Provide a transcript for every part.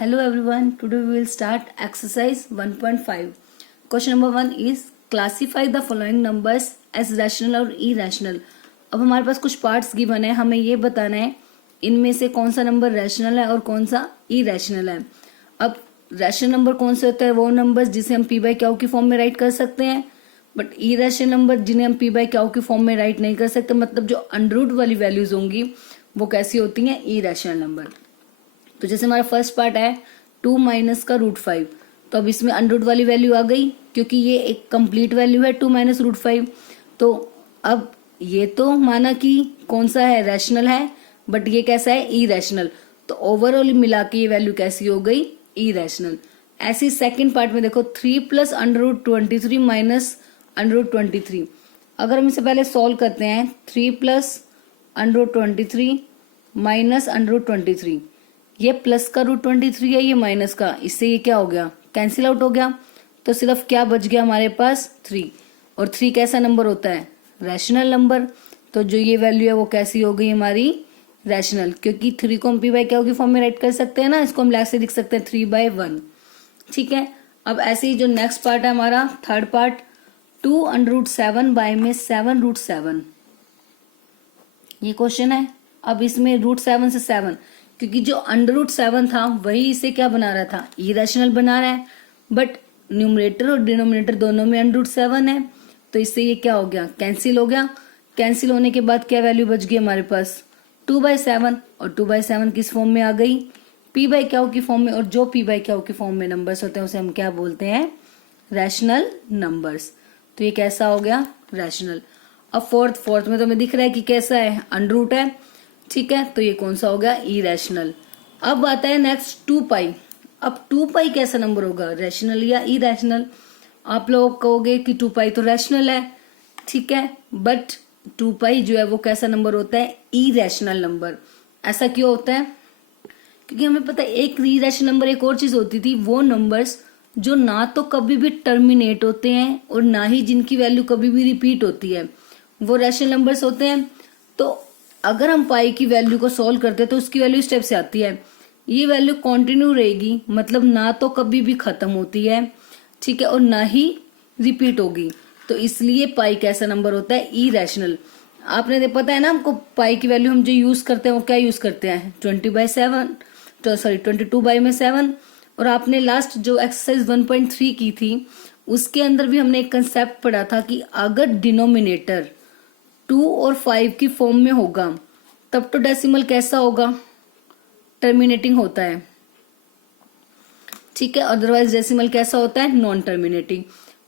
Hello everyone, today we will start exercise 1.5. Question number 1 is classify the following numbers as rational और irrational. अब हमारे पास कुछ parts given है, हमें ये बताना है इनमें से कौन सा नंबर रैशनल है और कौन सा इरेशनल है. अब रैशनल नंबर कौन से होते हैं? वो नंबर्स जिसे हम p बाई क्यू की फॉर्म में राइट कर सकते हैं, बट इरेशनल नंबर जिन्हें हम p बाई क्यू की फॉर्म में राइट नहीं कर सकते, मतलब जो अंडर रूट वाली वैल्यूज होंगी वो कैसी होती हैं? Irrational number. तो जैसे हमारा फर्स्ट पार्ट है 2 माइनस का रूट 5, तो अब इसमें अंडर रूट वाली वैल्यू आ गई क्योंकि ये एक कंप्लीट वैल्यू है 2 माइनस रूट 5. तो अब ये तो माना कि कौन सा है? रैशनल है, बट ये कैसा है? इरेशनल. तो ओवरऑल मिला के ये वैल्यू कैसी हो गई? इरेशनल. ऐसे सेकंड पार्ट में देखो 3 plus under root 23 minus under root 23. अगर हम इसे पहले सॉल्व करते हैं 3 plus under root 23 minus under root 23, ये प्लस का रूट 23 है, ये माइनस का, इससे ये क्या हो गया? कैंसिल आउट हो गया. तो सिर्फ क्या बच गया हमारे पास? 3. और 3 कैसा नंबर होता है? Rational number. तो जो ये वैल्यू है वो कैसी हो गई हमारी? रैशनल. क्योंकि 3 को हम पी बाई क्यू की फॉर्म में राइट कर सकते हैं ना, इसको हम ऐसे लिख सकते हैं 3/1. ठीक है. अब ऐसे ही जो नेक्स्ट पार्ट है हमारा third part 2 under root 7 by में 7 रूट 7. ये क्वेश्चन है. अब इसमें रूट 7 से 7, क्योंकि जो अंडर रूट 7 था वही इसे क्या बना रहा था? इरेशनल बना रहा है, बट न्यूमरेटर और डिनोमिनेटर दोनों में अंडर रूट 7 है, तो इससे ये क्या हो गया? कैंसिल हो गया. कैंसिल होने के बाद क्या वैल्यू बच गई हमारे पास? 2/7. और 2/7 किस फॉर्म में आ गई? पी बाई क्यू की फॉर्म में. और जो पी बाई क्यू की फॉर्म में नंबर्स होते हैं उसे हम क्या बोलते हैं? Rational numbers. तो ये कैसा हो गया? रैशनल. अब फोर्थ में तो हमें दिख रहा है कि कैसा है? अंडर रूट है. ठीक है, तो ये कौन सा हो गया? इरेशनल. अब आता है नेक्स्ट 2 पाई. अब 2 पाई कैसा नंबर होगा? रैशनल या इरेशनल? आप लोग कहोगे कि 2 पाई तो रैशनल है, ठीक है, बट 2 पाई जो है वो कैसा नंबर होता है? Irrational number. ऐसा क्यों होता है? क्योंकि हमें पता है एक इरेशनल नंबर एक और चीज होती थी, वो नंबर्स जो ना तो कभी भी टर्मिनेट होते हैं और ना ही जिनकी वैल्यू कभी भी रिपीट होती है, वो रैशनल नंबर्स होते हैं. तो अगर हम पाई की वैल्यू को सॉल्व करते हैं तो उसकी वैल्यू स्टेप से आती है. ये वैल्यू कंटिन्यू रहेगी, मतलब ना तो कभी भी खत्म होती है, ठीक है, और ना ही रिपीट होगी. तो इसलिए पाई कैसा नंबर होता है? इरेशनल. आपने पता है ना हमको पाई की वैल्यू हम जो यूज करते हैं वो क्या यूज करते हैं? 22/7. और आपने लास्ट जो एक्सरसाइज 1.3 की थी उसके अंदर भी हमने एक कंसेप्ट पढ़ा था कि अगर डिनोमिनेटर 2 और 5 की फॉर्म में होगा तब तो डेसिमल कैसा होगा? टर्मिनेटिंग होता है, ठीक है, अदरवाइज डेसिमल कैसा होता है? Non terminating.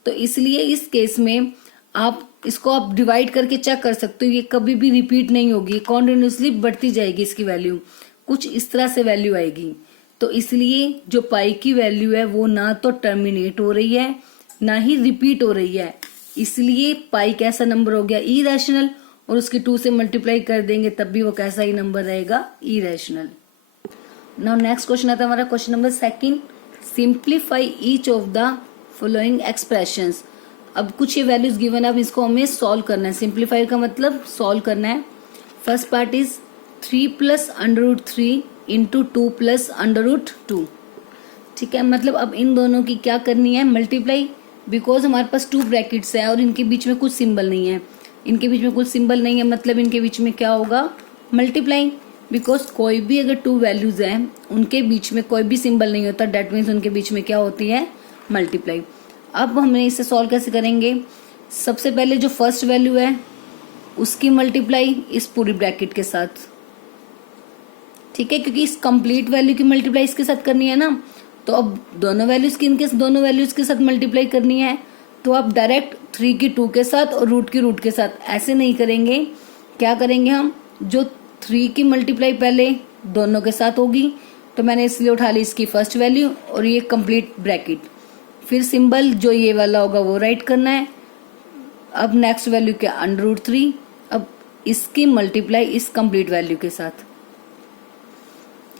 तो इसलिए इस केस में आप इसको आप डिवाइड करके चेक कर सकते हो, ये कभी भी रिपीट नहीं होगी, कॉन्टिन्यूसली बढ़ती जाएगी इसकी वैल्यू, कुछ इस तरह से वैल्यू आएगी. तो इसलिए जो पाई की वैल्यू है वो ना तो टर्मिनेट हो रही है ना ही रिपीट हो रही है, इसलिए पाई कैसा नंबर हो गया? इरेशनल. और उसकी 2 से मल्टीप्लाई कर देंगे तब भी वो कैसा ही नंबर रहेगा? इरेशनल. नाउ नेक्स्ट क्वेश्चन आता है हमारा question number 2. Simplify each of the following expressions. अब कुछ ये वैल्यूज गिवन है, अब इसको हमें सॉल्व करना है. सिंप्लीफाई का मतलब सॉल्व करना है. First part is 3 plus under root 3 into 2 plus under root 2. ठीक है, मतलब अब इन दोनों की क्या करनी है? मल्टीप्लाई. बिकॉज हमारे पास 2 ब्रैकेट्स है और इनके बीच में कुछ सिंबल नहीं है. इनके बीच में कुछ सिंबल नहीं है मतलब इनके बीच में क्या होगा? मल्टीप्लाई. बिकॉज कोई भी अगर 2 वैल्यूज हैं उनके बीच में कोई भी सिंबल नहीं होता, डेट मीन्स उनके बीच में क्या होती है? मल्टीप्लाई. अब हमने इसे सॉल्व कैसे करेंगे? सबसे पहले जो फर्स्ट वैल्यू है उसकी मल्टीप्लाई इस पूरी ब्रैकेट के साथ, ठीक है, क्योंकि इस कंप्लीट वैल्यू की मल्टीप्लाई इसके साथ करनी है ना. तो अब दोनों वैल्यूज के साथ मल्टीप्लाई करनी है, तो आप डायरेक्ट 3 की 2 के साथ और रूट की रूट के साथ ऐसे नहीं करेंगे. क्या करेंगे हम? जो 3 की मल्टीप्लाई पहले दोनों के साथ होगी, तो मैंने इसलिए उठा ली इसकी फर्स्ट वैल्यू और ये कंप्लीट ब्रैकेट. फिर सिंबल जो ये वाला होगा वो राइट करना है. अब नेक्स्ट वैल्यू क्या? Under root 3. अब इसकी मल्टीप्लाई इस कंप्लीट वैल्यू के साथ,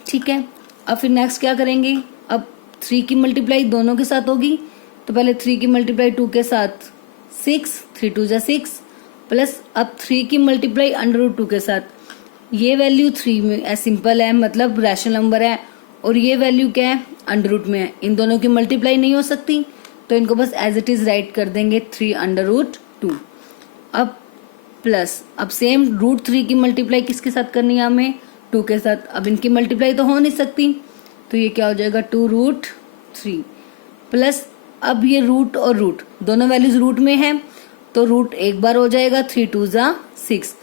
ठीक है. अब फिर नेक्स्ट क्या करेंगे? अब 3 की मल्टीप्लाई दोनों के साथ होगी, तो पहले 3 की मल्टीप्लाई 2 के साथ 6, 3 2 जा 6, प्लस अब 3 की मल्टीप्लाई अंडर रूट 2 के साथ. ये वैल्यू 3 में सिंपल है, मतलब रैशनल नंबर है और ये वैल्यू क्या है, अंडर रूट में है, इन दोनों की मल्टीप्लाई नहीं हो सकती, तो इनको बस एज इट इज राइट कर देंगे 3√2। अब प्लस, अब सेम √3 की मल्टीप्लाई किसके साथ करनी है हमें, 2 के साथ। अब इनकी मल्टीप्लाई तो हो नहीं सकती, तो ये क्या हो जाएगा 2√3 प्लस, अब ये रूट और रूट दोनों वैल्यूज रूट में है, तो रूट एक बार हो जाएगा, 3 2 6।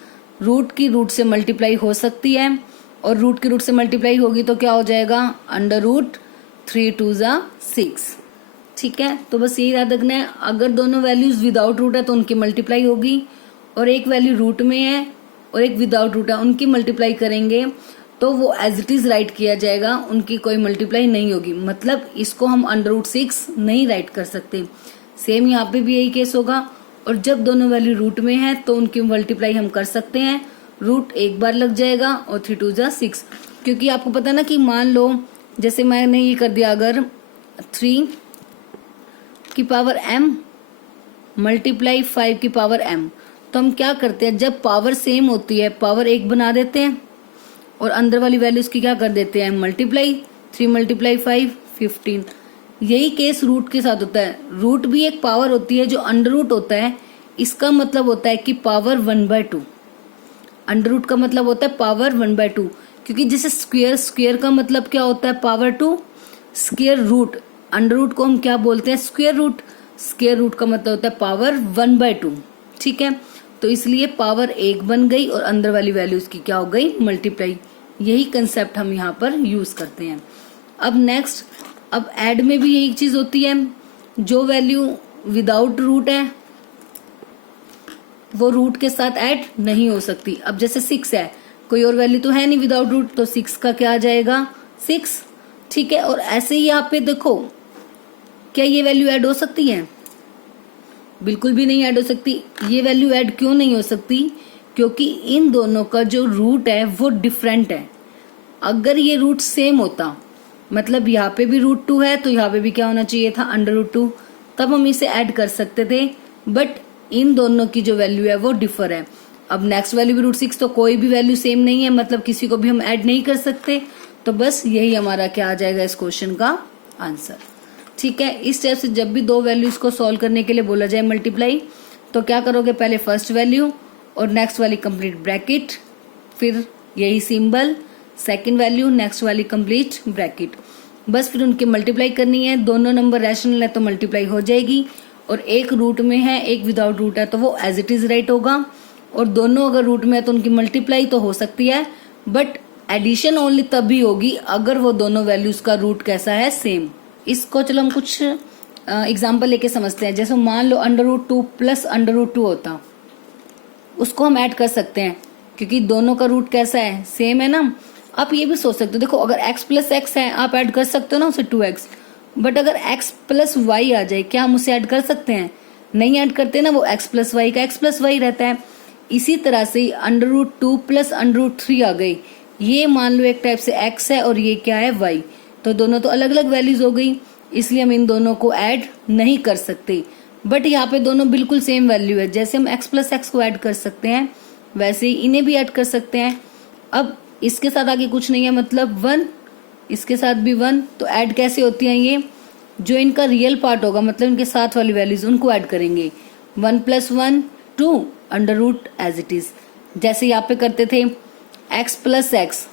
रूट की रूट से मल्टीप्लाई हो सकती है, और रूट की रूट से मल्टीप्लाई होगी तो क्या हो जाएगा, √3 2 6। ठीक है, तो बस यही याद रखना है, अगर दोनों वैल्यूज विदाउट रूट है तो उनकी मल्टीप्लाई होगी, और एक वैल्यू रूट में है और एक विदाउट रूट है, उनकी मल्टीप्लाई करेंगे तो वो एज इट इज राइट किया जाएगा, उनकी कोई मल्टीप्लाई नहीं होगी। मतलब इसको हम √6 नहीं राइट कर सकते। सेम यहाँ पे भी यही केस होगा, और जब दोनों वैल्यू रूट में है तो उनकी मल्टीप्लाई हम कर सकते हैं, रूट एक बार लग जाएगा और 3 2 6। क्योंकि आपको पता ना कि मान लो जैसे मैंने ये कर दिया, अगर 3 की पावर m मल्टीप्लाई 5 की पावर m, तो हम क्या करते हैं, जब पावर सेम होती है पावर एक बना देते हैं और अंदर वाली वैल्यूज की क्या कर देते हैं, मल्टीप्लाई। 3 × 5 15। यही केस रूट के साथ होता है। रूट भी एक पावर होती है, जो अंडर रूट होता है इसका मतलब होता है कि पावर 1/2। अंडर रूट का मतलब होता है पावर 1/2, क्योंकि जैसे स्क्वायर का मतलब क्या होता है, power 2। Square root, under root को हम क्या बोलते हैं, स्क्वायर रूट। स्क्वायर रूट का मतलब होता है पावर 1/2। ठीक है, तो इसलिए पावर एक बन गई और अंदर वाली वैल्यूज की क्या हो गई, मल्टीप्लाई। यही कंसेप्ट हम यहाँ पर यूज करते हैं। अब नेक्स्ट, अब ऐड में भी यही चीज होती है, जो वैल्यू विदाउट रूट है वो रूट के साथ ऐड नहीं हो सकती। अब जैसे 6 है, कोई और वैल्यू तो है नहीं विदाउट रूट, तो 6 का क्या आ जाएगा, 6। ठीक है, और ऐसे ही यहाँ पे देखो, क्या ये वैल्यू ऐड हो सकती है, बिल्कुल भी नहीं ऐड हो सकती। ये वैल्यू ऐड क्यों नहीं हो सकती, क्योंकि इन दोनों का जो रूट है वो डिफरेंट है। अगर ये रूट सेम होता, मतलब यहाँ पे भी √2 है तो यहाँ पे भी क्या होना चाहिए था, √2, तब हम इसे ऐड कर सकते थे। बट इन दोनों की जो वैल्यू है वो डिफर है। अब नेक्स्ट वैल्यू भी √6, तो कोई भी वैल्यू सेम नहीं है, मतलब किसी को भी हम ऐड नहीं कर सकते। तो बस यही हमारा क्या आ जाएगा इस क्वेश्चन का आंसर। ठीक है, इस टाइप से जब भी दो वैल्यूज को सॉल्व करने के लिए बोला जाए मल्टीप्लाई, तो क्या करोगे, पहले फर्स्ट वैल्यू और नेक्स्ट वाली कंप्लीट ब्रैकेट, फिर यही सिंबल, सेकंड वैल्यू नेक्स्ट वाली कंप्लीट ब्रैकेट, बस फिर उनकी मल्टीप्लाई करनी है। दोनों नंबर रैशनल है तो मल्टीप्लाई हो जाएगी, और एक रूट में है एक विदाउट रूट है तो वो एज इट इज राइट होगा, और दोनों अगर रूट में है तो उनकी मल्टीप्लाई तो हो सकती है, बट एडिशन ओनली तभी होगी अगर वो दोनों वैल्यूज का रूट कैसा है, सेम। इसको चलो हम कुछ एग्जाम्पल लेके समझते हैं। जैसे मान लो √2 प्लस √2 होता, उसको हम ऐड कर सकते हैं क्योंकि दोनों का रूट कैसा है, सेम है ना। आप ये भी सोच सकते हो, देखो अगर x + x है आप ऐड कर सकते हो ना उसे 2x, बट अगर x + y आ जाए, क्या हम उसे ऐड कर सकते हैं, नहीं ऐड करते ना, वो x + y का x + y रहता है। इसी तरह से √2 प्लस √3 आ गई, ये मान लो एक टाइप से x है और ये क्या है, y, तो दोनों तो अलग अलग वैल्यूज हो गई, इसलिए हम इन दोनों को ऐड नहीं कर सकते। बट यहाँ पे दोनों बिल्कुल सेम वैल्यू है, जैसे हम x + x को ऐड कर सकते हैं वैसे ही इन्हें भी ऐड कर सकते हैं। अब इसके साथ आगे कुछ नहीं है, मतलब 1, इसके साथ भी 1, तो ऐड कैसे होती हैं ये, जो इनका रियल पार्ट होगा, मतलब इनके साथ वाली वैल्यूज उनको ऐड करेंगे। 1 + 1 2 √ एज इट इज, जैसे यहाँ पे करते थे x + x,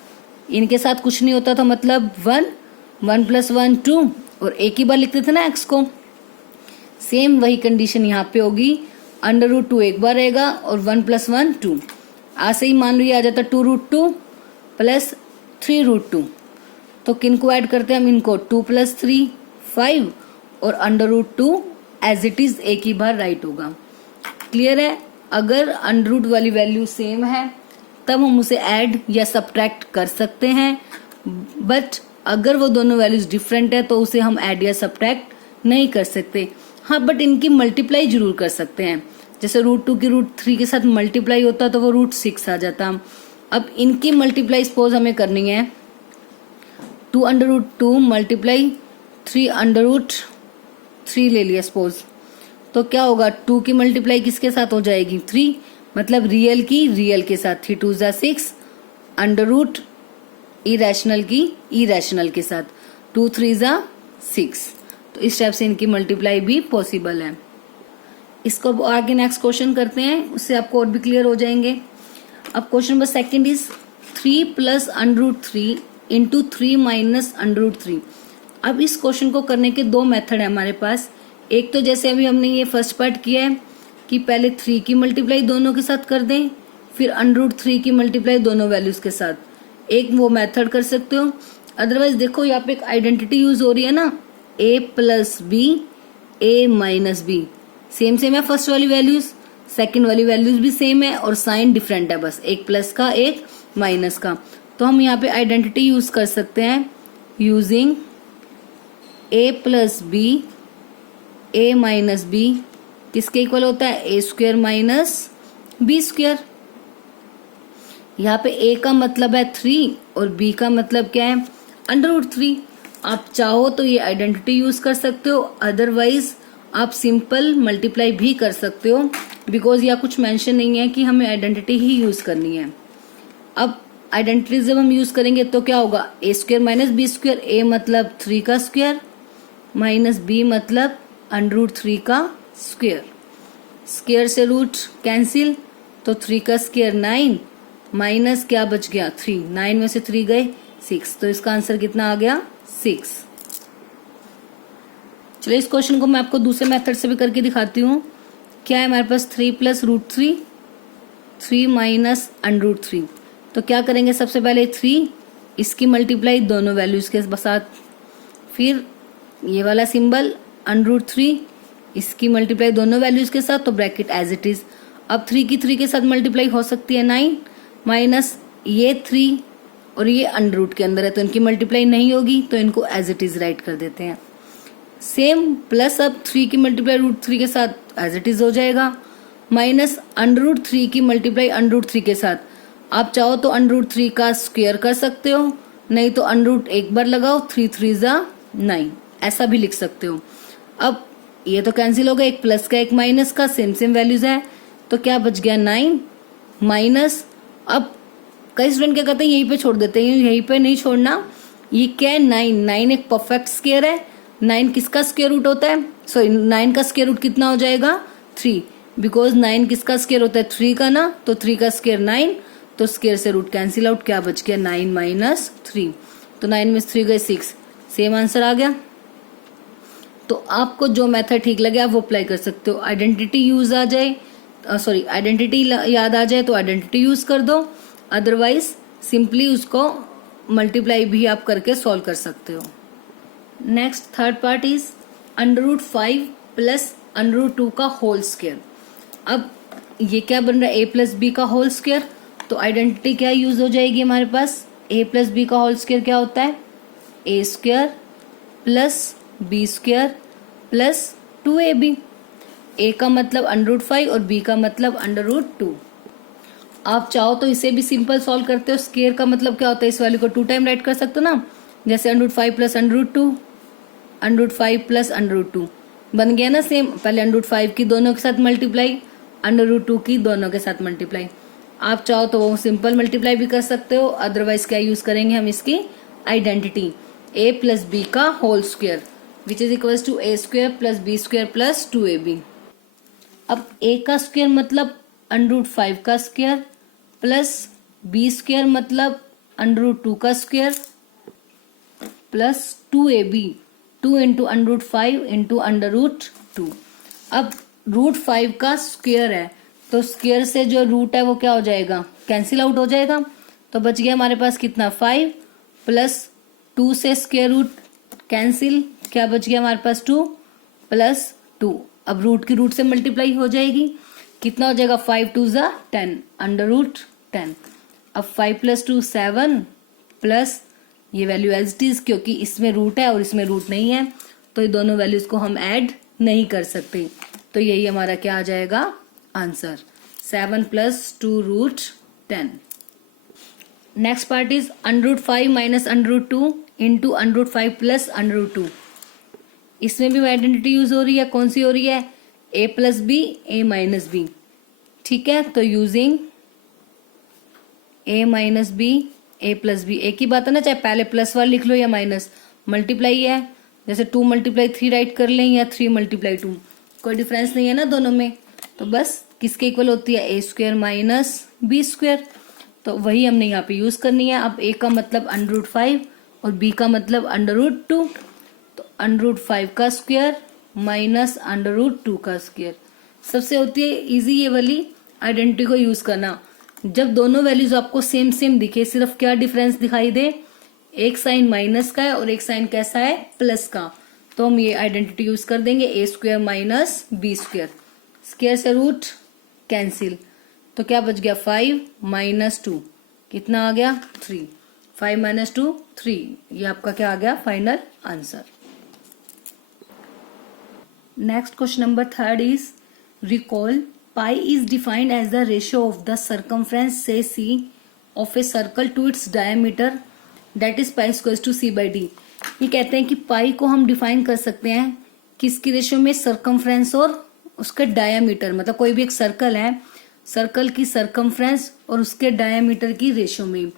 इनके साथ कुछ नहीं होता था, मतलब 1 + 1 2, और एक ही बार लिखते थे ना x को। सेम वही कंडीशन यहाँ पे होगी, √2 एक बार रहेगा और 1 + 1 2। ऐसे ही मान लो ये आ जाता 2√2 प्लस 3√2, तो किन को ऐड करते हैं हम, इनको 2 + 3 5, और √2 एज इट इज एक ही बार राइट होगा। क्लियर है, अगर √ वाली वैल्यू सेम है तब हम उसे ऐड या सब्ट्रैक्ट कर सकते हैं, बट अगर वो दोनों वैल्यूज डिफरेंट है तो उसे हम ऐड या सब्ट्रैक्ट नहीं कर सकते। हाँ, बट इनकी मल्टीप्लाई जरूर कर सकते हैं। जैसे √2 की √3 के साथ मल्टीप्लाई होता तो वो √6 आ जाता। अब इनकी मल्टीप्लाई सपोज हमें करनी है, 2√2 मल्टीप्लाई 3√3 ले लिया सपोज, तो क्या होगा, 2 की मल्टीप्लाई किसके साथ हो जाएगी, 3, मतलब रियल की रियल के साथ, 3 2 6, इरेशनल की इरेशनल के साथ, 2 3 ज़ा 6। तो इस टाइप से इनकी मल्टीप्लाई भी पॉसिबल है। इसको अब आगे नेक्स्ट क्वेश्चन करते हैं, उससे आपको और भी क्लियर हो जाएंगे। अब question number second is 3 plus √3 into 3 minus √3। अब इस क्वेश्चन को करने के दो मेथड है हमारे पास। एक तो जैसे अभी हमने ये फर्स्ट पार्ट किया है कि पहले 3 की मल्टीप्लाई दोनों के साथ कर दें, फिर √3 की मल्टीप्लाई दोनों वैल्यूज के साथ, एक वो मेथड कर सकते हो। अदरवाइज देखो यहाँ पे एक आइडेंटिटी यूज हो रही है ना, a plus b a minus b, same same है फर्स्ट वाली वैल्यूज, सेकंड वाली वैल्यूज भी सेम है और साइन डिफरेंट है, बस एक प्लस का एक माइनस का। तो हम यहाँ पे आइडेंटिटी यूज कर सकते हैं using a plus b a minus b किसके इक्वल होता है, a² माइनस b²। यहाँ पे a का मतलब है 3 और b का मतलब क्या है, √3। आप चाहो तो ये आइडेंटिटी यूज कर सकते हो, अदरवाइज आप सिंपल मल्टीप्लाई भी कर सकते हो, बिकॉज यहाँ कुछ मेंशन नहीं है कि हमें आइडेंटिटी ही यूज करनी है। अब आइडेंटिटी जब हम यूज करेंगे तो क्या होगा, a² माइनस b², a मतलब 3 का स्क्वायर माइनस b मतलब √3 का स्क्वायर। स्क्वायर से रूट कैंसिल, तो 3 का स्क्वायर 9 माइनस क्या बच गया 3, 9 में से 3 गए 6, तो इसका आंसर कितना आ गया 6। चलिए इस क्वेश्चन को मैं आपको दूसरे मेथड से भी करके दिखाती हूँ। क्या है हमारे पास 3 प्लस √3, 3 माइनस √3। तो क्या करेंगे, सबसे पहले 3 इसकी मल्टीप्लाई दोनों वैल्यूज के साथ, फिर ये वाला सिंबल √3 इसकी मल्टीप्लाई दोनों वैल्यूज के साथ, तो ब्रैकेट एज इट इज। अब 3 की 3 के साथ मल्टीप्लाई हो सकती है 9 माइनस ये 3 और ये अंडर के अंदर है तो इनकी मल्टीप्लाई नहीं होगी, तो इनको एज इट इज राइट कर देते हैं। सेम प्लस अब 3 की मल्टीप्लाई √3 के साथ एज इट इज हो जाएगा, माइनस √3 की मल्टीप्लाई √3 के साथ। आप चाहो तो √3 का स्क्वायर कर सकते हो, नहीं तो √ एक बार लगाओ, 3 3 ज़ा 9, ऐसा भी लिख सकते हो। अब ये तो कैंसिल हो गया, एक प्लस का एक माइनस का, सेम सेम वैल्यूज है, तो क्या बच गया 9 माइनस। अब कई स्टूडेंट क्या करते हैं यहीं पे छोड़ देते हैं, यहीं पे नहीं छोड़ना। ये क्या है 9 एक परफेक्ट स्क्वायर है, 9 किसका स्क्वायर रूट होता है, सॉरी 9 का स्क्वायर रूट कितना हो जाएगा 3, बिकॉज 9 किसका स्क्वायर होता है 3 का ना, तो 3 का स्क्वायर 9, तो स्क्वायर से रूट कैंसिल आउट, क्या बच गया 9 माइनस 3, तो 9 में 3 गए 6, सेम आंसर आ गया। तो आपको जो मेथड ठीक लगे आप वो अप्लाई कर सकते हो। आइडेंटिटी यूज आ जाए, सॉरी आइडेंटिटी याद आ जाए तो आइडेंटिटी यूज कर दो, अदरवाइज सिंपली उसको मल्टीप्लाई भी आप करके सॉल्व कर सकते हो। Next third part is √5 plus √2 का होल स्क्वायर। अब ये क्या बन रहा है, a प्लस बी का होल स्क्वायर, तो आइडेंटिटी क्या यूज हो जाएगी हमारे पास, a प्लस बी का होल स्क्वायर क्या होता है, a² plus b² plus 2ab। a का मतलब √5 और b का मतलब √2। आप चाहो तो इसे भी सिंपल सॉल्व करते हो, स्क्वायर का मतलब क्या होता है, इस वाले को 2 टाइम राइट कर सकते हो ना, जैसे √5 प्लस √2, √5 प्लस √2 बन गया ना सेम, पहले √5 की दोनों के साथ मल्टीप्लाई, √2 की दोनों के साथ मल्टीप्लाई। आप चाहो तो वो सिंपल मल्टीप्लाई भी कर सकते हो, अदरवाइज क्या यूज करेंगे हम इसकी आइडेंटिटी, a प्लस बी का whole square which is equal to a² plus b² plus 2ab। अब a का स्क्वायर मतलब √5 का स्क्वायर प्लस b² मतलब √2 का square plus 2ab, 2 into √5 into √2। अब √5 का स्क्वायर है तो स्क्वायर से जो रूट है वो क्या हो जाएगा, कैंसिल आउट हो जाएगा, तो बच गया हमारे पास कितना 5 प्लस 2 से स्क्वायर रूट कैंसिल, क्या बच गया हमारे पास 2 प्लस 2। अब रूट की रूट से मल्टीप्लाई हो जाएगी, कितना हो जाएगा 5 2 ज़ा 10 √10। अब 5 प्लस 2 7 प्लस ये वैल्यू एज इट इज, क्योंकि इसमें रूट है और इसमें रूट नहीं है तो ये दोनों वैल्यूज को हम ऐड नहीं कर सकते, तो यही हमारा क्या आ जाएगा answer 7 plus 2 √10। Next part is √5 minus √2 into √5 plus √2। इसमें भी आइडेंटिटी यूज हो रही है, कौन सी हो रही है, a plus b a minus b. ठीक है, तो using a minus b a plus b, एक ही बात है ना, चाहे पहले प्लस वाला लिख लो या माइनस। मल्टीप्लाई है, जैसे 2 मल्टीप्लाई 3 राइट कर लें या 3 मल्टीप्लाई 2, कोई डिफरेंस नहीं है ना दोनों में। तो बस किसके इक्वल होती है, ए स्क्वायर माइनस बी स्क्वायर। तो वही हमने यहाँ पे यूज करनी है। अब ए का मतलब √5 और बी का मतलब √2, तो √5 का स्क्वायर माइनस √2 का स्क्वायर। सबसे होती है इजी ये वाली आइडेंटिटी को यूज करना, जब दोनों वैल्यूज आपको सेम सेम दिखे, सिर्फ क्या डिफरेंस दिखाई दे, एक साइन माइनस का है और एक साइन कैसा है, प्लस का, तो हम ये आइडेंटिटी यूज कर देंगे, a square minus b square. Square से रूट कैंसिल, तो क्या बच गया 5 माइनस 2, कितना आ गया 3, 5 माइनस 2 3, ये आपका क्या आ गया final answer. Next question number 3 is recall pi is defined as the ratio of the circumference से c of a circle to its diameter that is pi square to c by d. ये कहते हैं कि पाई को हम define कर सकते हैं किसकी रेशियो में, सर्कमफ्रेंस और उसके डायमीटर, मतलब कोई भी एक सर्कल है, सर्कल की सर्कमफ्रेंस और उसके डायमीटर की रेशियो में।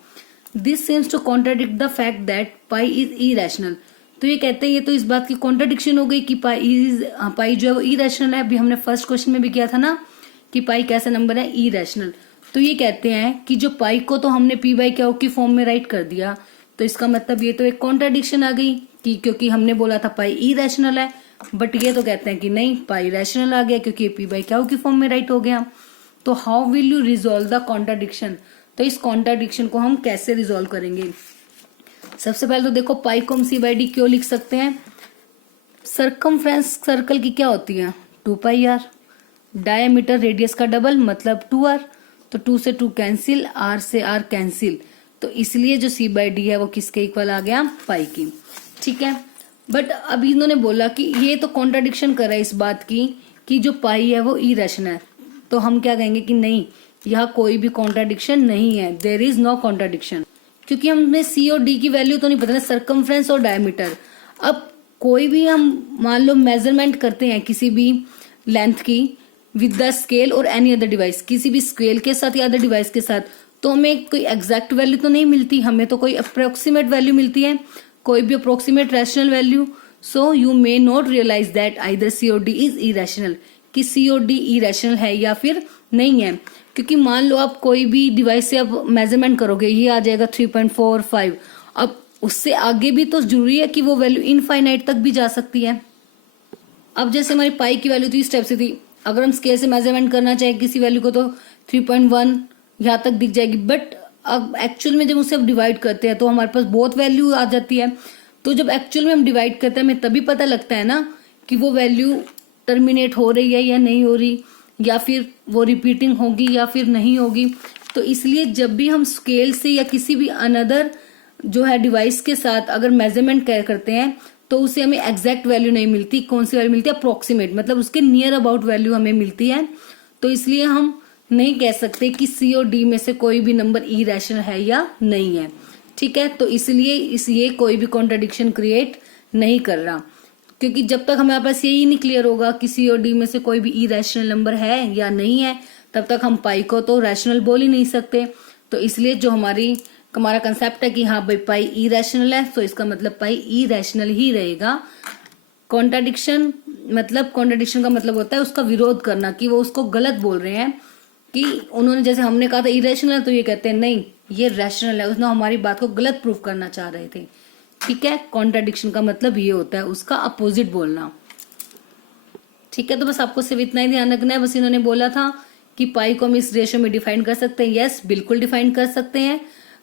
This seems to contradict the fact that pi is irrational. तो ये कहते हैं, ये तो इस बात की कॉन्ट्राडिक्शन हो गई कि पाई जो है वो इरेशनल है। अभी हमने फर्स्ट क्वेश्चन में भी किया था ना कि पाई कैसा नंबर है, इरेशनल। तो ये कहते हैं कि जो पाई को तो हमने पी बाई क्यू की फॉर्म में राइट कर दिया, तो इसका मतलब ये तो एक कॉन्ट्राडिक्शन आ गई कि क्योंकि हमने बोला था पाई इरेशनल है, बट ये तो कहते हैं कि नहीं, पाई रैशनल आ गया क्योंकि पी बाई क्यू की फॉर्म में राइट हो गया। तो how will you resolve the contradiction, तो इस कॉन्ट्राडिक्शन को हम कैसे रिजोल्व करेंगे। सबसे पहले तो देखो पाई को हम सी बाई डी क्यों लिख सकते हैं, सर्कमफ्रेंस सर्कल की क्या होती है 2πr, डायमीटर रेडियस का डबल मतलब 2r, तो 2 से 2 कैंसिल, r से r कैंसिल, तो इसलिए जो सी बाई डी है वो किसके इक्वल आ गया, पाई की। ठीक है, बट अभी इन्होंने बोला कि ये तो कॉन्ट्राडिक्शन कर रहा है इस बात की कि जो पाई है वो इरेशनल है, तो हम क्या कहेंगे कि नहीं, यहाँ कोई भी कॉन्ट्राडिक्शन नहीं है, देयर इज नो कॉन्ट्राडिक्शन, क्योंकि हमें सी और डी की वैल्यू तो नहीं पता ना, सर्कमफ्रेंस और डायमीटर। अब कोई भी हम मान लो मेजरमेंट करते हैं किसी भी लेंथ की विद द स्केल और एनी अदर डिवाइस, किसी भी स्केल के साथ या अदर डिवाइस के साथ, तो हमें कोई एग्जैक्ट वैल्यू तो नहीं मिलती, हमें तो कोई अप्रोक्सीमेट वैल्यू मिलती है, कोई भी approximate rational value. So you may not realise that either c और डी इज इरेशनल, कि सी और डी इरेशनल है या फिर नहीं है। क्योंकि मान लो आप कोई भी डिवाइस से आप मेजरमेंट करोगे, ये आ जाएगा 3.45, अब उससे आगे भी तो जरूरी है कि वो वैल्यू इनफाइनाइट तक भी जा सकती है। अब जैसे हमारी पाई की वैल्यू तो इस टाइप से थी, अगर हम स्केल से मेजरमेंट करना चाहे किसी वैल्यू को तो 3.1 यहाँ तक दिख जाएगी, बट अब एक्चुअल में जब उसे हम डिवाइड करते हैं तो हमारे पास बहुत वैल्यू आ जाती है। तो जब एक्चुअल में हम डिवाइड करते हैं हमें तभी पता लगता है ना कि वो वैल्यू टर्मिनेट हो रही है या नहीं हो रही, या फिर वो रिपीटिंग होगी या फिर नहीं होगी। तो इसलिए जब भी हम स्केल से या किसी भी अनदर जो है डिवाइस के साथ अगर मेजरमेंट करते हैं तो उसे हमें एग्जैक्ट वैल्यू नहीं मिलती, कौन सी वैल्यू मिलती है, अप्रोक्सीमेट, मतलब उसके नियर अबाउट वैल्यू हमें मिलती है। तो इसलिए हम नहीं कह सकते कि सी और डी में से कोई भी नंबर इरेशनल है या नहीं है। ठीक है, तो इसलिए ये कोई भी कॉन्ट्राडिक्शन क्रिएट नहीं कर रहा, क्योंकि जब तक हमारे पास यही नहीं क्लियर होगा कि सी और डी में से कोई भी इरेशनल नंबर है या नहीं है, तब तक हम पाई को तो रैशनल बोल ही नहीं सकते। तो इसलिए जो हमारा कंसेप्ट है कि हाँ भाई पाई इरेशनल है, तो इसका मतलब पाई इरेशनल ही रहेगा। कॉन्ट्राडिक्शन का मतलब होता है उसका विरोध करना, कि वो उसको गलत बोल रहे हैं, कि उन्होंने जैसे हमने कहा था इरेशनल है तो ये कहते हैं नहीं ये रैशनल है, उसने हमारी बात को गलत प्रूफ करना चाह रहे थे। ठीक है, कॉन्ट्राडिक्शन का मतलब ये होता है उसका अपोजिट बोलना। ठीक है, तो बस आपको सिर्फ इतना ही ध्यान रखना है। बस इन्होंने बोला था कि पाई को हम इस रेशियो में डिफाइन कर सकते हैं, यस बिल्कुल डिफाइन कर सकते हैं।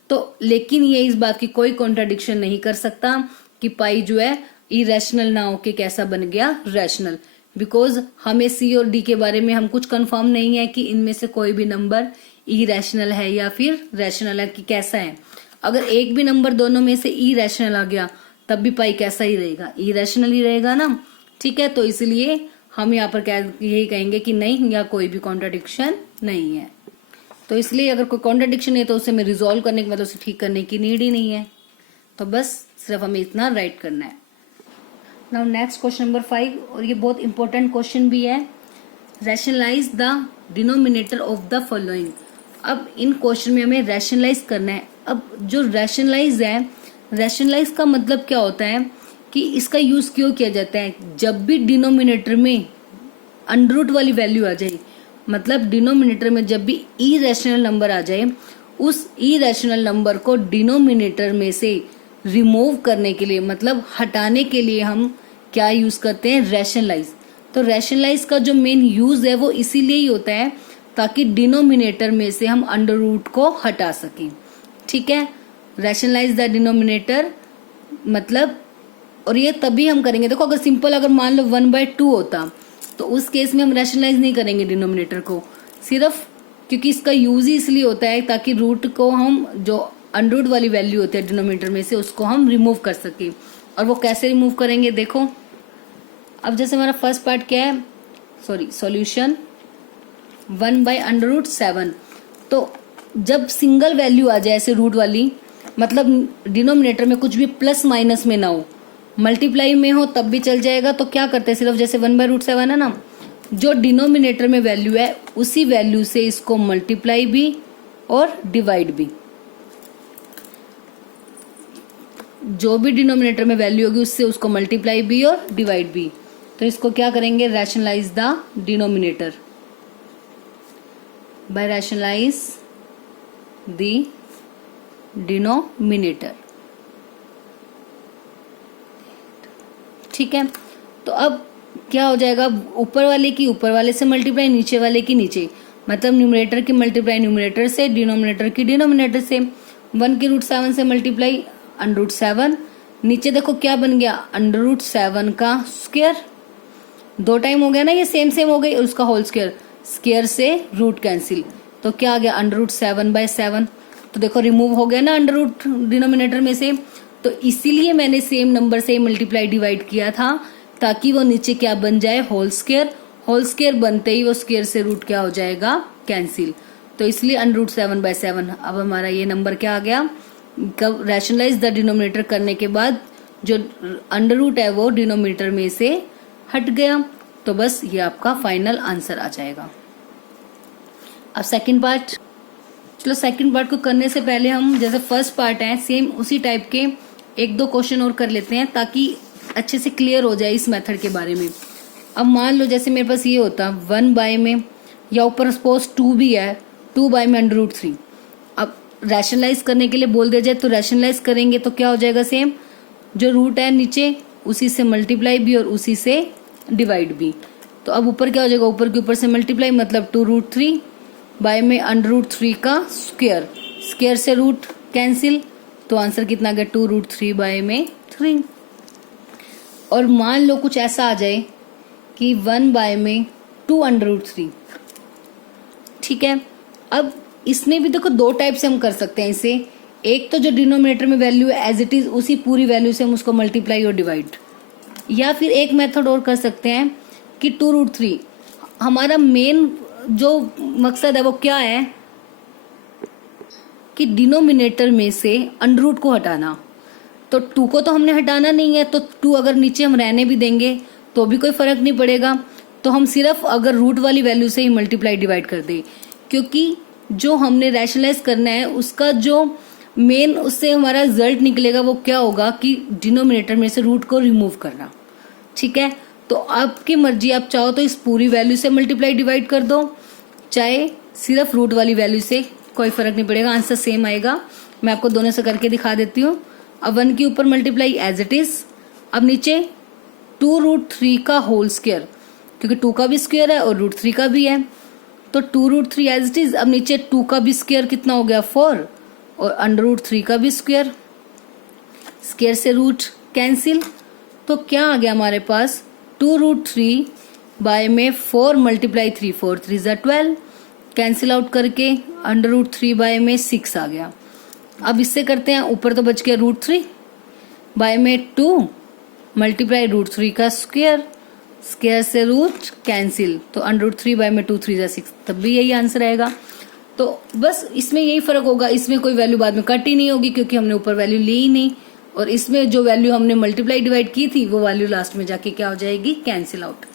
तो लेकिन ये इस बात की कोई कॉन्ट्राडिक्शन नहीं कर सकता कि पाई जो है इरेशनल ना होके कैसा बन गया रैशनल, बिकॉज हमें सी और डी के बारे में हम कुछ कंफर्म नहीं है कि इनमें से कोई भी नंबर इरेशनल है या फिर रैशनल है कि कैसा है। अगर एक भी नंबर दोनों में से इरेशनल आ गया तब भी पाई कैसा ही रहेगा, इरेशनल ही रहेगा ना। ठीक है, तो इसलिए हम यहाँ पर क्या यही कहेंगे कि नहीं, या कोई भी कॉन्ट्राडिक्शन नहीं है। तो इसलिए अगर कोई कॉन्ट्राडिक्शन है तो उसे हमें रिजोल्व करने के बाद उसे ठीक करने की नीड ही नहीं है। तो बस सिर्फ हमें इतना राइट करना है। नाउ नेक्स्ट क्वेश्चन नंबर 5, और ये बहुत इंपॉर्टेंट क्वेश्चन भी है। Rationalise the denominator of the following. अब इन क्वेश्चन में हमें रैशनलाइज करना है अब जो रैशनलाइज है, रैशनलाइज का मतलब क्या होता है कि इसका यूज क्यों किया जाता है, जब भी डिनोमिनेटर में अंडर रूट वाली वैल्यू आ जाए, मतलब डिनोमिनेटर में जब भी इरेशनल नंबर आ जाए, उस इरेशनल नंबर को डिनोमिनेटर में से रिमूव करने के लिए, मतलब हटाने के लिए हम क्या यूज करते हैं, रैशनलाइज। तो रैशनलाइज का जो मेन यूज है वो इसीलिए ही होता है ताकि डिनोमिनेटर में से हम अंडर रूट को हटा सकें। ठीक है, रैशनलाइज द डिनोमिनेटर मतलब, और ये तभी हम करेंगे, देखो अगर सिंपल अगर मान लो 1/2 होता तो उस केस में हम रैशनलाइज नहीं करेंगे डिनोमिनेटर को, सिर्फ क्योंकि इसका यूज ही इसलिए होता है ताकि रूट को हम जो अंडर रूट वाली वैल्यू होती है डिनोमिनेटर में से उसको हम रिमूव कर सके। और वो कैसे रिमूव करेंगे, देखो अब जैसे हमारा फर्स्ट पार्ट क्या है, सॉल्यूशन 1/√7। तो जब सिंगल वैल्यू आ जाए ऐसे रूट वाली, मतलब डिनोमिनेटर में कुछ भी प्लस माइनस में ना हो, मल्टीप्लाई में हो तब भी चल जाएगा, तो क्या करते हैं, सिर्फ जैसे 1/√7 है ना, जो डिनोमिनेटर में वैल्यू है उसी वैल्यू से इसको मल्टीप्लाई भी और डिवाइड भी, जो भी डिनोमिनेटर में वैल्यू होगी उससे उसको मल्टीप्लाई भी और डिवाइड भी। तो इसको क्या करेंगे, rationalise the denominator by rationalise the denominator. ठीक है, तो अब क्या हो जाएगा, ऊपर वाले की ऊपर वाले से मल्टीप्लाई, नीचे वाले की नीचे, मतलब न्यूमरेटर की मल्टीप्लाई न्यूमरेटर से, डिनोमिनेटर की डिनोमिनेटर से। 1/√7 से मल्टीप्लाई √7, नीचे देखो क्या बन गया, √7 का स्क्वायर, 2 टाइम हो गया ना, ये सेम सेम हो गई, और उसका होल स्क्वायर, स्क्वायर से रूट कैंसिल, तो क्या आ गया √7/7। तो देखो रिमूव हो गया ना अंडर रूट डिनोमिनेटर में से, तो इसीलिए मैंने सेम नंबर से मल्टीप्लाई डिवाइड किया था ताकि वो नीचे क्या बन जाए, होल स्क्वायर। होल स्क्वायर बनते ही वो स्क्वायर से रूट क्या हो जाएगा, कैंसिल, तो इसलिए √7/7। अब हमारा ये नंबर क्या आ गया, कब रैशनलाइज द डिनोमिनेटर करने के बाद जो अंडर रूट है वो डिनोमिनेटर में से हट गया, तो बस ये आपका फाइनल आंसर आ जाएगा। अब सेकंड पार्ट, चलो सेकंड पार्ट को करने से पहले हम जैसे फर्स्ट पार्ट है सेम उसी टाइप के 1-2 क्वेश्चन और कर लेते हैं ताकि अच्छे से क्लियर हो जाए इस मेथड के बारे में। अब मान लो जैसे मेरे पास ये होता 1/, में या ऊपर सपोज 2 भी है, 2/, में √3। अब रैशनलाइज करने के लिए बोल दिया जाए तो रैशनलाइज करेंगे तो क्या हो जाएगा, सेम जो रूट है नीचे उसी से मल्टीप्लाई भी और उसी से डिवाइड भी। तो अब ऊपर क्या हो जाएगा, ऊपर के ऊपर से मल्टीप्लाई मतलब 2√3 बाय में √3 का स्क्वायर, स्क्वायर से रूट कैंसिल, तो आंसर कितना आ गया 2√3 बाय में 3। और मान लो कुछ ऐसा आ जाए कि 1/, में 2√3। ठीक है, अब इसमें भी देखो 2 टाइप से हम कर सकते हैं इसे, एक तो जो डिनोमिनेटर में वैल्यू है एज इट इज उसी पूरी वैल्यू से हम उसको मल्टीप्लाई और डिवाइड, या फिर एक मेथड और कर सकते हैं कि 2√3, हमारा मेन जो मकसद है वो क्या है कि डिनोमिनेटर में से अंडर रूट को हटाना। तो 2 को तो हमने हटाना नहीं है, तो 2 अगर नीचे हम रहने भी देंगे तो भी कोई फर्क नहीं पड़ेगा, तो हम सिर्फ अगर रूट वाली वैल्यू से ही मल्टीप्लाई डिवाइड कर दें, क्योंकि जो हमने रैशनलाइज करना है उसका जो मेन उससे हमारा रिजल्ट निकलेगा वो क्या होगा कि डिनोमिनेटर में से रूट को रिमूव करना। ठीक है, तो आपकी मर्जी, आप चाहो तो इस पूरी वैल्यू से मल्टीप्लाई डिवाइड कर दो, चाहे सिर्फ रूट वाली वैल्यू से, कोई फर्क नहीं पड़ेगा, आंसर सेम आएगा। मैं आपको दोनों से करके दिखा देती हूँ। अब 1 के ऊपर मल्टीप्लाई एज इट इज, अब नीचे 2√3 का होल स्क्वायर, क्योंकि 2 का भी स्क्वायर है और √3 का भी है, तो 2√3 एज इट इज। अब नीचे 2 का भी स्क्वायर कितना हो गया 4, और √3 का भी स्क्वायर, स्क्वायर से रूट कैंसिल, तो क्या आ गया हमारे पास 2√3 बाय में 4 मल्टीप्लाई 3, 4 3 = 12, कैंसिल आउट करके √3 बाय में 6 आ गया। अब इससे करते हैं, ऊपर तो बच गया √3 बाय में 2 मल्टीप्लाई √3 का स्क्वायर, स्क्वायर से रूट कैंसिल, तो √3 बाय में 2 3 = 6, तब भी यही आंसर आएगा। तो बस इसमें यही फर्क होगा, इसमें कोई वैल्यू बाद में कट ही नहीं होगी क्योंकि हमने ऊपर वैल्यू ली ही नहीं, और इसमें जो वैल्यू हमने मल्टीप्लाई डिवाइड की थी वो वैल्यू लास्ट में जाके क्या हो जाएगी, कैंसिल आउट।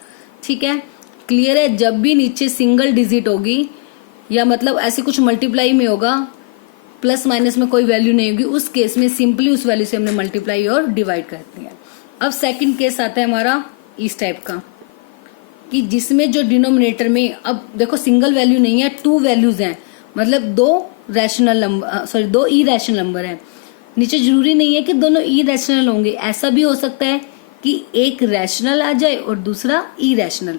ठीक है, क्लियर है। जब भी नीचे सिंगल डिजिट होगी या मतलब ऐसे कुछ मल्टीप्लाई में होगा प्लस माइनस में कोई वैल्यू नहीं होगी, उस केस में सिंपली उस वैल्यू से हमने मल्टीप्लाई और डिवाइड कर दिया। अब सेकंड केस आता है हमारा इस टाइप का, कि जिसमें जो डिनोमिनेटर में, अब देखो सिंगल वैल्यू नहीं है, टू वैल्यूज हैं, मतलब दो इरेशनल नंबर है। नीचे जरूरी नहीं है कि दोनों इरेशनल होंगे, ऐसा भी हो सकता है कि एक रैशनल आ जाए और दूसरा इरेशनल।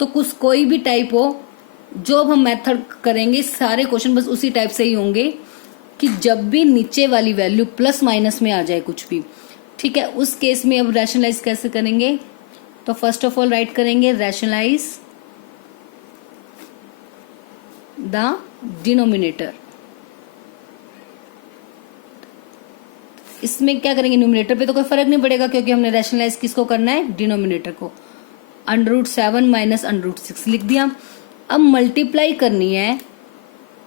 तो कुछ कोई भी टाइप हो, जो अब हम मेथड करेंगे सारे क्वेश्चन बस उसी टाइप से ही होंगे कि जब भी नीचे वाली वैल्यू प्लस माइनस में आ जाए कुछ भी, ठीक है, उस केस में अब रैशनलाइज कैसे करेंगे। तो फर्स्ट ऑफ ऑल राइट करेंगे रैशनलाइज द डिनोमिनेटर। इसमें क्या करेंगे, न्यूमिनेटर पे तो कोई फर्क नहीं पड़ेगा क्योंकि हमने रैशनलाइज किसको करना है, डिनोमिनेटर को। √7 माइनस √6 लिख दिया। अब मल्टीप्लाई करनी है।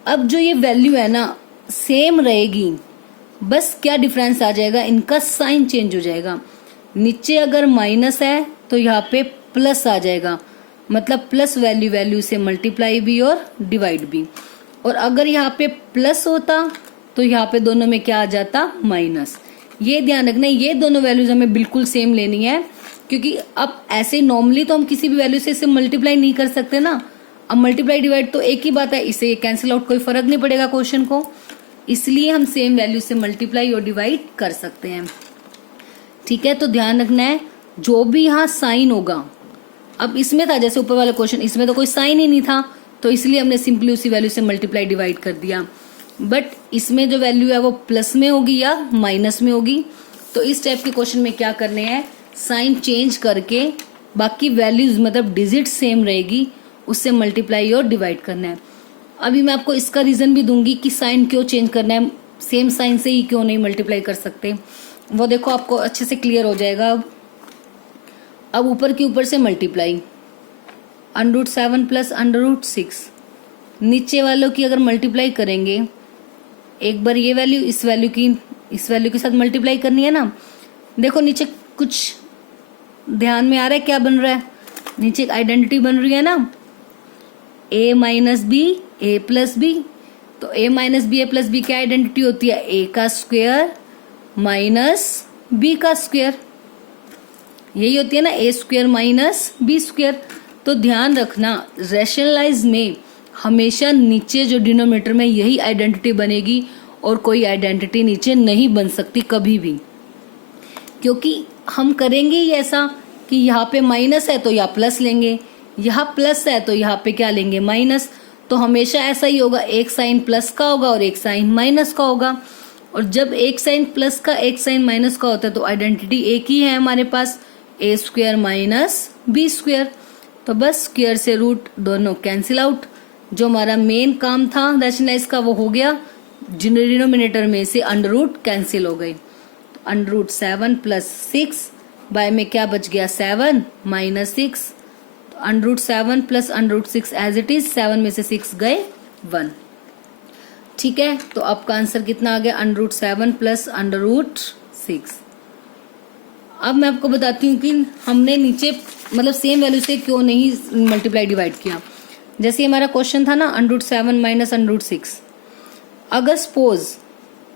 अब जो ये वैल्यू है ना सेम रहेगी, बस क्या डिफरेंस आ जाएगा, इनका साइन चेंज हो जाएगा। नीचे अगर माइनस है तो यहाँ पे प्लस आ जाएगा, मतलब प्लस वैल्यू से मल्टीप्लाई भी और डिवाइड भी। और अगर यहाँ पे प्लस होता तो यहाँ पे दोनों में क्या आ जाता, माइनस। ये ध्यान रखना, ये दोनों वैल्यूज हमें बिल्कुल सेम लेनी है, क्योंकि अब ऐसे नॉर्मली तो हम किसी भी वैल्यू से इसे मल्टीप्लाई नहीं कर सकते ना। अब मल्टीप्लाई डिवाइड तो एक ही बात है, इसे कैंसिल आउट कोई फर्क नहीं पड़ेगा क्वेश्चन को, इसलिए हम सेम वैल्यू से मल्टीप्लाई और डिवाइड कर सकते हैं। ठीक है, तो ध्यान रखना है जो भी यहाँ साइन होगा, अब इसमें था जैसे ऊपर वाला क्वेश्चन, इसमें तो कोई साइन ही नहीं था, तो इसलिए हमने सिंपली उसी वैल्यू से मल्टीप्लाई डिवाइड कर दिया। बट इसमें जो वैल्यू है वो प्लस में होगी या माइनस में होगी, तो इस टाइप के क्वेश्चन में क्या करने हैं, साइन चेंज करके बाकी वैल्यूज मतलब डिजिट सेम रहेगी, उससे मल्टीप्लाई और डिवाइड करना है। अभी मैं आपको इसका रीजन भी दूंगी कि साइन क्यों चेंज करना है, सेम साइन से ही क्यों नहीं मल्टीप्लाई कर सकते, वो देखो आपको अच्छे से क्लियर हो जाएगा। अब ऊपर के ऊपर से मल्टीप्लाई, √7 प्लस √6, नीचे वालों की अगर मल्टीप्लाई करेंगे, एक बार ये वैल्यू इस वैल्यू के साथ मल्टीप्लाई करनी है ना। देखो नीचे कुछ ध्यान में आ रहा है क्या बन रहा है, नीचे एक आइडेंटिटी बन रही है ना, a minus b a plus b. तो a minus b a plus b क्या आइडेंटिटी होती है, a का स्क्वायर माइनस b का स्क्वायर, यही होती है ना, a square minus b square. तो ध्यान रखना रैशनलाइज में हमेशा नीचे जो डिनोमिनेटर में यही आइडेंटिटी बनेगी और कोई आइडेंटिटी नीचे नहीं बन सकती कभी भी, क्योंकि हम करेंगे ही ऐसा कि यहाँ पे माइनस है तो यहाँ प्लस लेंगे, यहाँ प्लस है तो यहाँ पे क्या लेंगे, माइनस। तो हमेशा ऐसा ही होगा, एक साइन प्लस का होगा और एक साइन माइनस का होगा। और जब एक साइन प्लस का एक साइन माइनस का होता है तो आइडेंटिटी एक ही है हमारे पास, a square minus b square. तो बस स्क्वायर से रूट दोनों कैंसिल आउट, जो हमारा मेन काम था रैशनलाइज का वो हो गया, डिनोमिनेटर में से √ कैंसिल हो गई। तो √7 प्लस 6 बाय में क्या बच गया, 7 माइनस 6। तो √7 प्लस √6 एज इट इज, 7 में से 6 गए 1। ठीक है, तो आपका आंसर कितना आ गया, √7 प्लस √6। अब मैं आपको बताती हूँ कि हमने नीचे मतलब सेम वैल्यू से क्यों नहीं मल्टीप्लाई डिवाइड किया। जैसे हमारा क्वेश्चन था ना √7 माइनस √6, अगर सपोज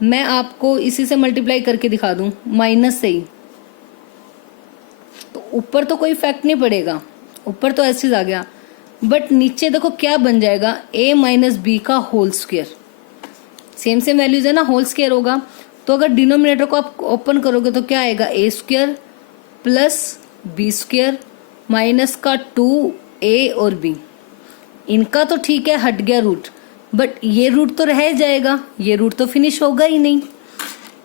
मैं आपको इसी से मल्टीप्लाई करके दिखा दूं माइनस से ही, तो ऊपर तो कोई इफेक्ट नहीं पड़ेगा, ऊपर तो ऐसे आ गया, बट नीचे देखो क्या बन जाएगा, a माइनस बी का होल स्क्वायर। सेम वैल्यूज है ना, होल स्क्वायर होगा। तो अगर डिनोमिनेटर को आप ओपन करोगे तो क्या आएगा, a square plus b square minus का 2a और b। इनका तो ठीक है हट गया रूट, बट ये रूट तो रह जाएगा, ये रूट तो फिनिश होगा ही नहीं।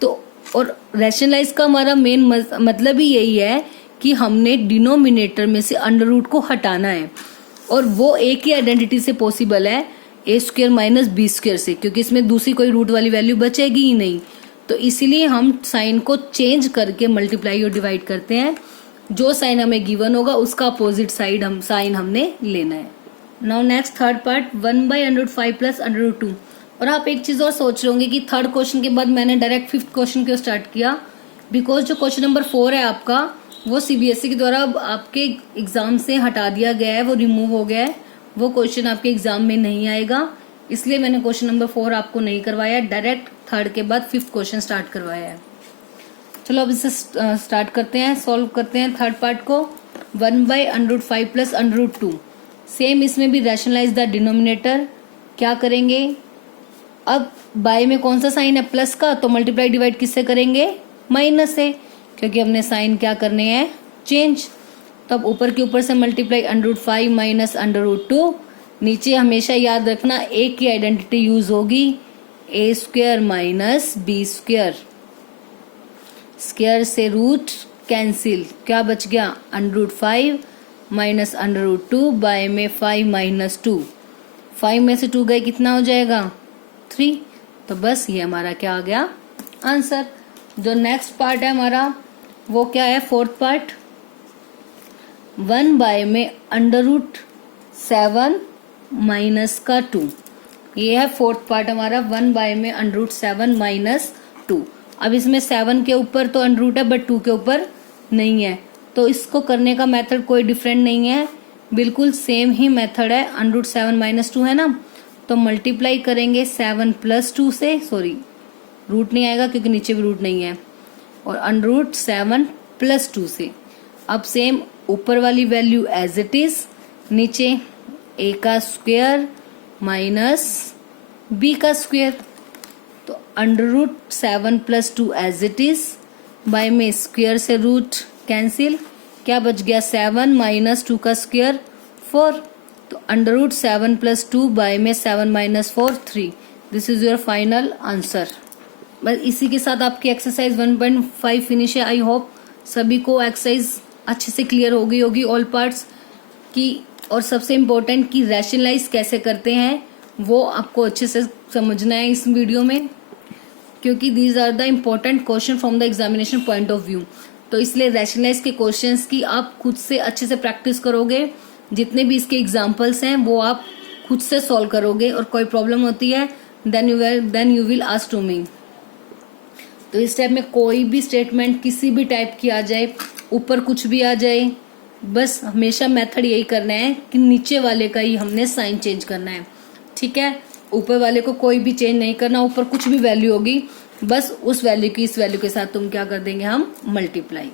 तो और रैशनलाइज का हमारा मेन मतलब ही यही है कि हमने डिनोमिनेटर में से √ को हटाना है, और वो एक ही आइडेंटिटी से पॉसिबल है, a square minus b square से, क्योंकि इसमें दूसरी कोई रूट वाली वैल्यू बचेगी ही नहीं। तो इसीलिए हम साइन को चेंज करके मल्टीप्लाई और डिवाइड करते हैं, जो साइन हमें गिवन होगा उसका अपोजिट साइड साइन हमने लेना है। Now next third part, 1/√5 plus √2। और आप एक चीज और सोच रहे होंगे कि थर्ड क्वेश्चन के बाद मैंने डायरेक्ट फिफ्थ क्वेश्चन क्यों स्टार्ट किया, बिकॉज जो क्वेश्चन नंबर 4 है आपका वो सीबीएसई के द्वारा आपके एग्जाम से हटा दिया गया है, वो रिमूव हो गया है, वो क्वेश्चन आपके एग्जाम में नहीं आएगा। इसलिए मैंने क्वेश्चन नंबर 4 आपको नहीं करवाया, डायरेक्ट थर्ड के बाद 5th क्वेश्चन स्टार्ट करवाया है। चलो अब इसे स्टार्ट करते हैं, सॉल्व करते हैं थर्ड पार्ट को। 1/√5 प्लस √2। सेम इसमें भी रैशनलाइज द डिनोमिनेटर। क्या करेंगे, अब बाय में कौन सा साइन है, प्लस का, तो मल्टीप्लाई डिवाइड किससे करेंगे, माइनस से, क्योंकि हमने साइन क्या करने हैं, चेंज। तो अब ऊपर के ऊपर से मल्टीप्लाई √5 माइनस √2। नीचे हमेशा याद रखना एक की आइडेंटिटी यूज होगी, a² माइनस b²। स्क्वायर से रूट कैंसिल, क्या बच गया, √5 माइनस √2 बाय में 5 माइनस 2। 5 में से 2 गए, कितना हो जाएगा, 3। तो बस ये हमारा क्या आ गया, आंसर। जो नेक्स्ट पार्ट है हमारा वो क्या है, फोर्थ पार्ट। 1 बाय में √7 माइनस का 2। ये है फोर्थ पार्ट हमारा, 1 बाय में √7 माइनस 2। अब इसमें 7 के ऊपर तो √ है बट 2 के ऊपर नहीं है, तो इसको करने का मेथड कोई डिफरेंट नहीं है, बिल्कुल सेम ही मेथड है। √7 माइनस 2 है ना, तो मल्टीप्लाई करेंगे 7 प्लस 2 से, सॉरी रूट नहीं आएगा क्योंकि नीचे भी रूट नहीं है, और √7 प्लस 2 से। अब सेम ऊपर वाली वैल्यू एज इट इज, नीचे a² माइनस b²। तो √7 plus 2 as it is, by में स्क्वायर से रूट कैंसिल, क्या बच गया, 7 माइनस 2², 4। तो √7 प्लस 2 बाय में 7 minus 4, 3। This is your final answer. बस इसी के साथ आपकी एक्सरसाइज 1.5 फिनिश है। आई होप सभी को एक्सरसाइज अच्छे से क्लियर हो गई होगी ऑल पार्ट्स की, और सबसे इम्पोर्टेंट कि रैशनलाइज कैसे करते हैं वो आपको अच्छे से समझना है इस वीडियो में, क्योंकि these are the important question from the examination point of view. तो इसलिए रैशनलाइज के क्वेश्चंस की आप खुद से अच्छे से प्रैक्टिस करोगे, जितने भी इसके एग्जाम्पल्स हैं वो आप खुद से सॉल्व करोगे, और कोई प्रॉब्लम होती है then you will ask to me. तो इस टाइप में कोई भी स्टेटमेंट किसी भी टाइप की आ जाए, ऊपर कुछ भी आ जाए, बस हमेशा मेथड यही करना है कि नीचे वाले का ही हमने साइन चेंज करना है, ठीक है। ऊपर वाले को कोई भी चेंज नहीं करना, ऊपर कुछ भी वैल्यू होगी बस उस वैल्यू की इस वैल्यू के साथ तुम क्या कर देंगे, हम मल्टीप्लाई।